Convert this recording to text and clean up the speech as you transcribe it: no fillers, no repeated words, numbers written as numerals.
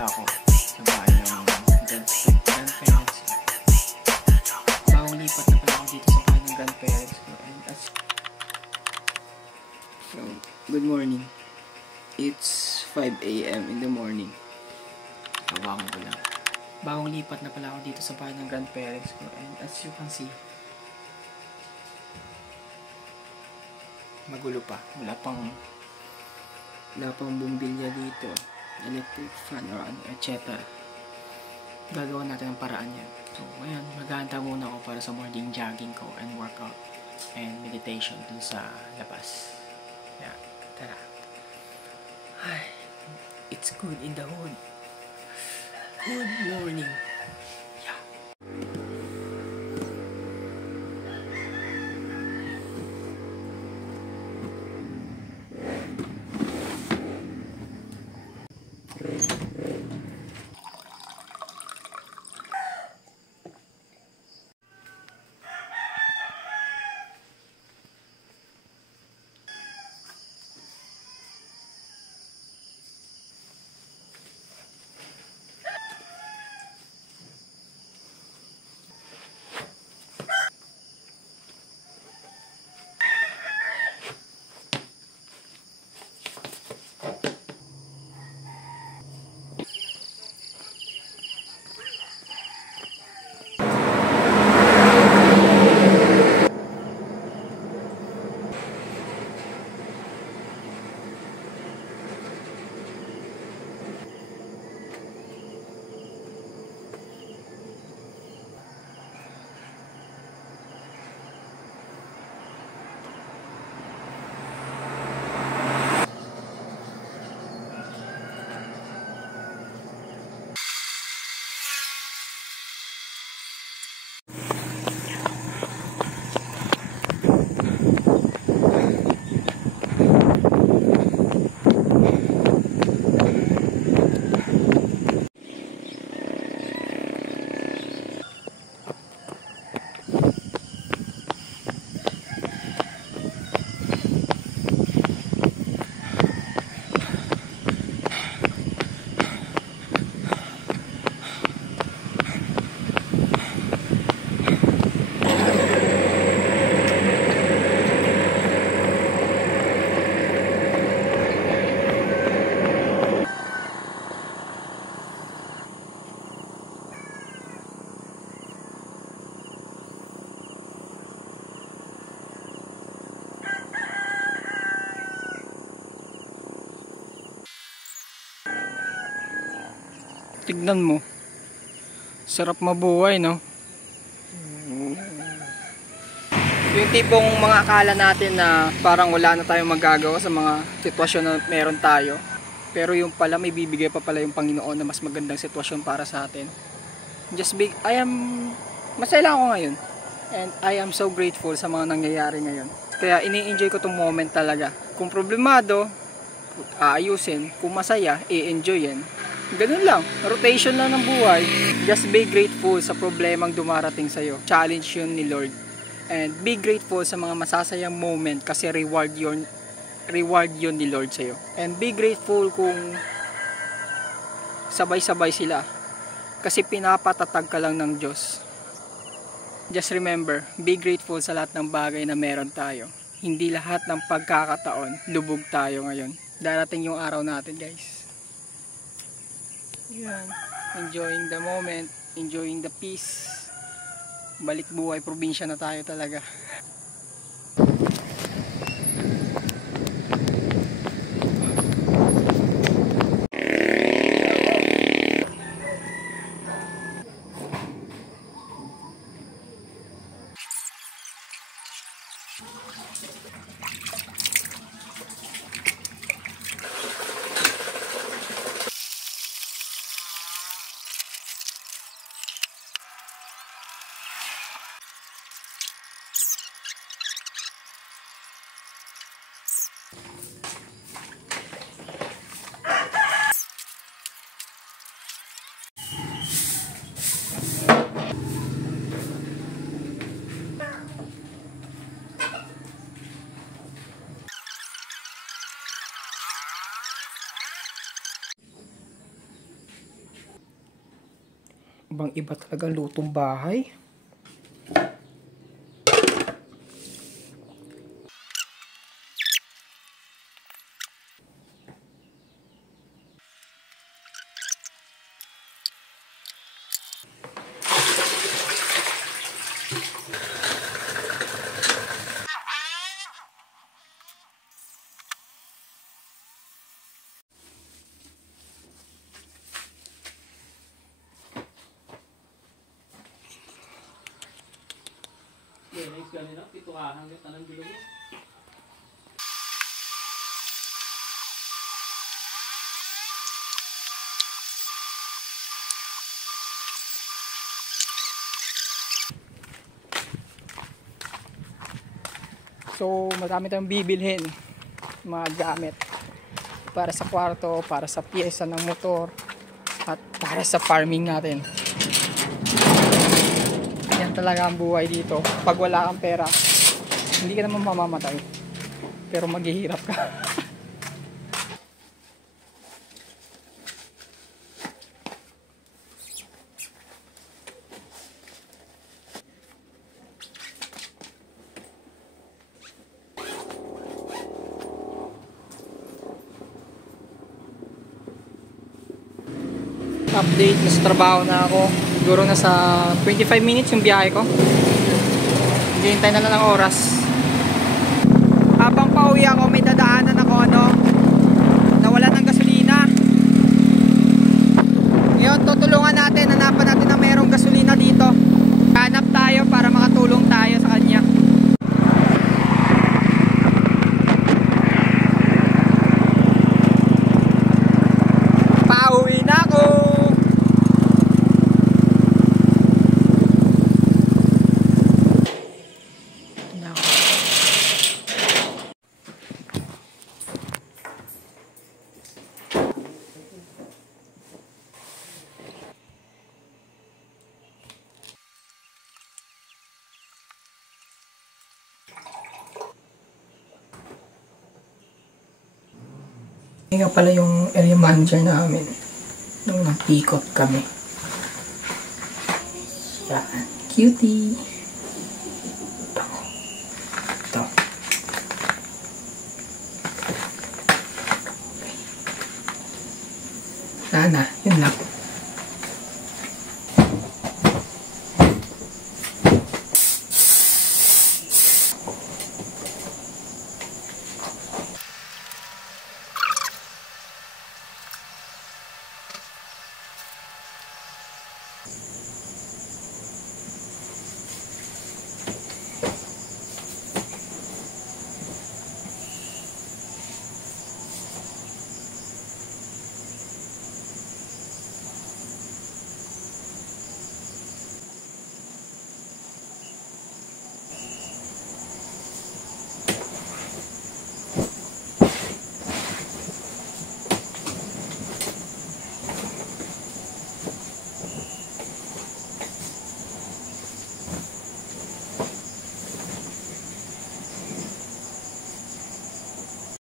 pala ako sa bahay ng grandparents ko. Bagong lipat na pala ako dito sa bahay ng grandparents ko. So, good morning. It's 5 AM in the morning. Kabangon ko lang. Bagong lipat na pala ako dito sa bahay ng grandparents ko. And as you can see, magulo pa. Wala pang bumbilya dito, electric fan or ano, etc. Gagawa natin ang paraan yan. So, ayan, maghahanda muna ako para sa morning jogging ko and workout and meditation dun sa labas. Yeah, tara. Ay, it's good in the hood. Good morning. Yeah. Tignan mo. Sarap mabuhay, no? Yung tipong mga akala natin na parang wala na tayong magagawa sa mga sitwasyon na meron tayo. Pero yung pala, may bibigay pa pala yung Panginoon na mas magandang sitwasyon para sa atin. Masaya lang ako ngayon. And I am so grateful sa mga nangyayari ngayon. Kaya ini-enjoy ko tong moment talaga. Kung problemado, aayusin. Kung masaya, i-enjoyin. Ganun lang, rotation lang ng buhay. Just be grateful sa problemang dumarating sa'yo. Challenge yun ni Lord. And be grateful sa mga masasayang moment kasi reward yun ni Lord sa'yo. And be grateful kung sabay-sabay sila kasi pinapatatag ka lang ng Diyos. Just remember, be grateful sa lahat ng bagay na meron tayo. Hindi lahat ng pagkakataon lubog tayo ngayon. Darating yung araw natin, guys. Yan. Enjoying the moment, enjoying the peace. Balik buhay, probinsya na tayo talaga. Ibang iba talaga lutong bahay. Next ganito, pitukahan yung tanang bilog mo. So, marami tayong bibilhin. Mga gamit. Para sa kwarto, para sa pyesa ng motor, at para sa farming natin. Yan talaga ang buhay dito. Pag wala kang pera, hindi ka naman mamamatay. Pero maghihirap ka. Update, nasa trabaho na ako. Siguro nasa 25 minutes yung biyahe ko. Hintay na lang ng oras. Habang pauwi ako, may dadaanan ako nawala ng gasolina. Ngayon tutulungan natin, hanapan natin na mayroong gasolina dito. Hanap tayo para makatulong tayo sa kanya. Pauwi na ako. Nga pala yung area manager namin nung nag-ikot kami. Yan. Cutie. Ito. Sana, yun lang.